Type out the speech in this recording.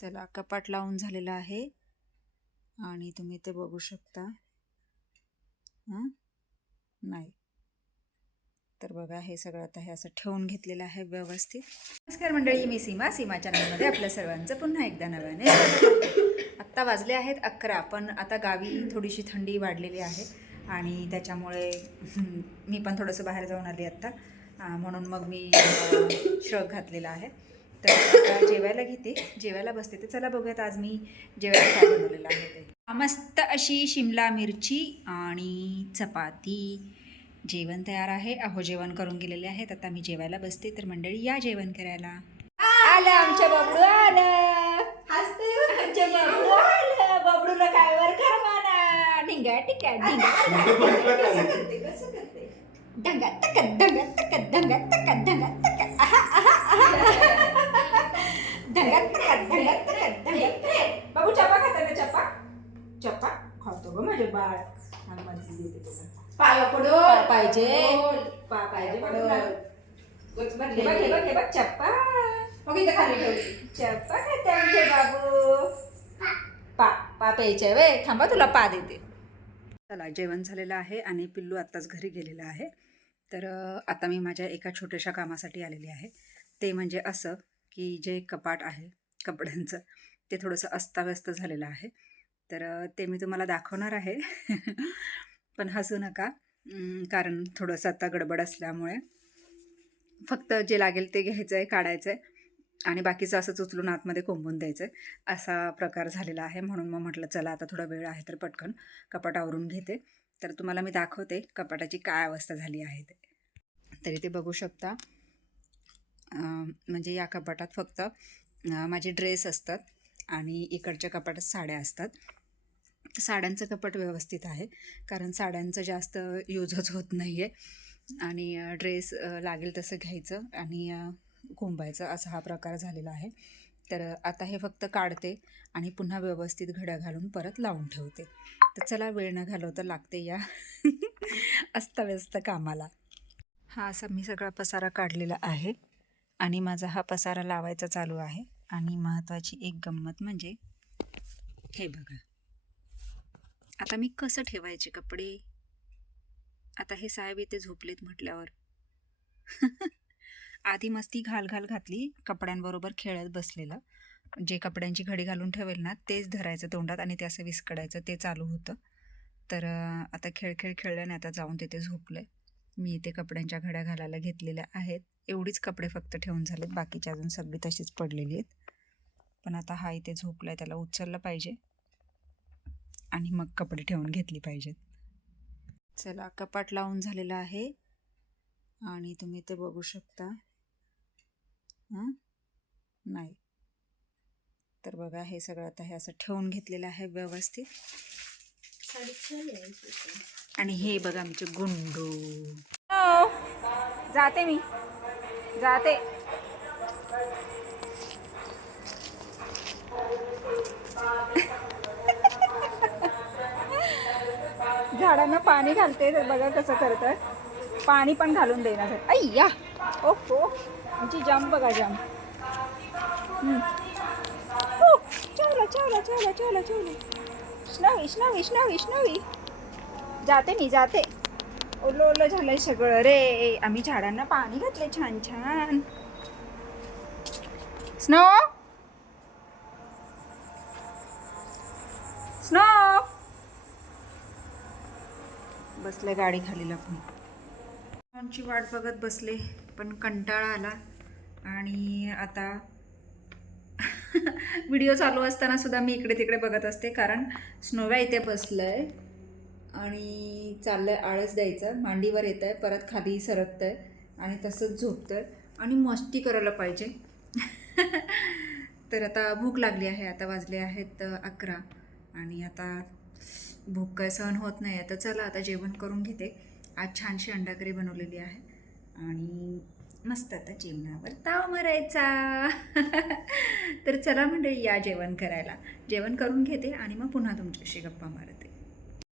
चला कपाट लावून झालेलं आहे. आणि तुम्ही ते बघू शकता. हां? नाही. तर बघा हे सगळं आता हे असं ठेवून घेतलेलं आहे व्यवस्थित. नमस्कार मंडळी मी सीमा. सीमा चॅनलमध्ये आपल्या सर्वांचं पुन्हा एकदा नव्याने आत्ता वाजले आहेत अकरा पण आता गावी थोडीशी थंडी वाढलेली आहे. आणि त्याच्यामुळे मी पण थोडंसं बाहेर जाऊन आली आत्ता. म्हणून मग मी श्रग घातलेला आहे. तर आता जेवायला घेते. जेवायला बसते. तर चला बघूयात आज मी जेवायला काय बनवलेलं आहे ते. मस्त अशी शिमला मिरची आणि चपाती. जेवण तयार आहे. अहो जेवण करून गेलेले आहेत. आता मी जेवायला बसते. तर मंडळी या जेवण करायला. आलं आमच्या बबडू आलं. हसते आमच्या बबडू आलं. बबडूला काय वर करवाना? ढिंगा टिका ढिंगा. ढंगा तक आहा आहा आहा ढंगा तक ढंगा तक ढंगा तक बाबू चपा खाता ना चपा खातो ग माझे बाळ. आणि मर्जी देते तुला पाया पडो पाहिजे. पा पाहिजे बघ ना. गच हे बघ हे बघ हे बघ चप्पा. मग इथं खाली ठेवली चप्पा खाते आमचे बाबू. पा पा प्यायच्या वे थांबा तुला पा देते. चला जेवण झालेलं आहे आणि पिल्लू आत्ताच घरी गेलेलं आहे. तर अं, आता मी माझ्या एका छोट्याशा कामासाठी आलेली आहे. ते म्हणजे असं की जे कपाट आहे कपड्यांचं ते थोडंसं अस्ताव्यस्त झालेलं आहे. तर ते मी तुम्हाला दाखवणार आहे. पण हसू नका. कारण थोडंसं आता गडबड असल्यामुळे. फक्त जे लागेल ते घ्यायचं आहे काढायचं आहे आणि बाकीचं असंच उचलून आतमध्ये कोंबून द्यायचं आहे असा प्रकार झालेला आहे. म्हणून मग म्हटलं चला आता थोडा वेळ आहे तर पटकन कपाट आवरून घेते. तर तुम्हाला मी दाखवते कपाटाची काय अवस्था झाली आहे ते. तरी ते बघू शकता. म्हणजे या कपाटात फक्त माझे ड्रेस असतात आणि इकडच्या कपाटात साड्या असतात. साड्यांचं कपट व्यवस्थित आहे. कारण साड्यांचं जास्त यूजच होत नाही आहे आणि ड्रेस लागेल तसं घ्यायचं आणि कोंबायचं असा हा प्रकार झालेला आहे. तर आता हे फक्त काढते आणि पुन्हा व्यवस्थित घड्या घालून परत लावून ठेवते. तर चला वेळ न घालवता लागते या अस्ताव्यस्त कामाला. हा असा मी सगळा पसारा काढलेला आहे आणि माझा हा पसारा लावायचा चालू आहे. आणि महत्त्वाची एक गंमत म्हणजे हे बघा. आता मी कसं ठेवायचे कपडे? आता हे साहेब इथे झोपलेत म्हटल्यावर. आधी मस्ती घाल घाल घातली कपड्यांबरोबर खेळत बसलेलं. जे कपड्यांची घडी घालून ठेवेल ना तेच धरायचं तोंडात आणि ते असं विस्कडायचं ते चालू होतं. तर आता खेळ खेळ खेळल्याने आता जाऊन तिथे झोपले. मी इथे कपड्यांच्या घड्या घालायला घेतलेल्या आहेत. एवढीच कपडे फक्त ठेवून झालेत बाकीची अजून सगळी तशीच पडलेली आहेत. पण आता हा इथे झोपलाय त्याला उचललं पाहिजे. आणि मग कपडे ठेवून घेतली पाहिजेत. चला कपाट लावून झालेलं आहे. आणि तुम्ही ते बघू शकता. हां? नाही. तर बघा हे सगळं आता हे असं ठेवून घेतलेलं आहे व्यवस्थित. आणि हे बघा आमचे गुंडू. जाते मी. जाते. झाडांना पाणी घालते तर बघा कसं करतात पाणी पण घालून देणार अय्या ओ हो आमची जाम बघा जाम. ओ, हो! चला चला चला चला चला विष्णवी विष्णवी विष्णवी स्नवी जाते मी जाते. ओलं ओलं झालंय सगळं रे. आम्ही झाडांना पाणी घातले छान छान. स्नो! बसले गाडी खाली लपून आमची वाट बघत बसले पण कंटाळा आला. आणि आता व्हिडिओ चालू असताना सुद्धा मी इकडे तिकडे बघत असते कारण स्नोव्या इथे बसलं आहे आणि चाललं आहे आळस द्यायचं मांडीवर येतं आहे परत खाली सरकतं आहे आणि तसंच झोपतं आहे आणि मस्ती करायला पाहिजे. तर आता भूक लागली आहे आता वाजले आहेत अकरा. आणि आता भूक काय सहन होत नाही आहे तर चला आता जेवण करून घेते. आज छानशी अंडाकरी बनवलेली आहे. आणि मस्त आता जेवणावर ताव मारायचा. तर चला म्हणजे या जेवण करायला. जेवण करून घेते आणि मग पुन्हा तुमच्याशी गप्पा मारते.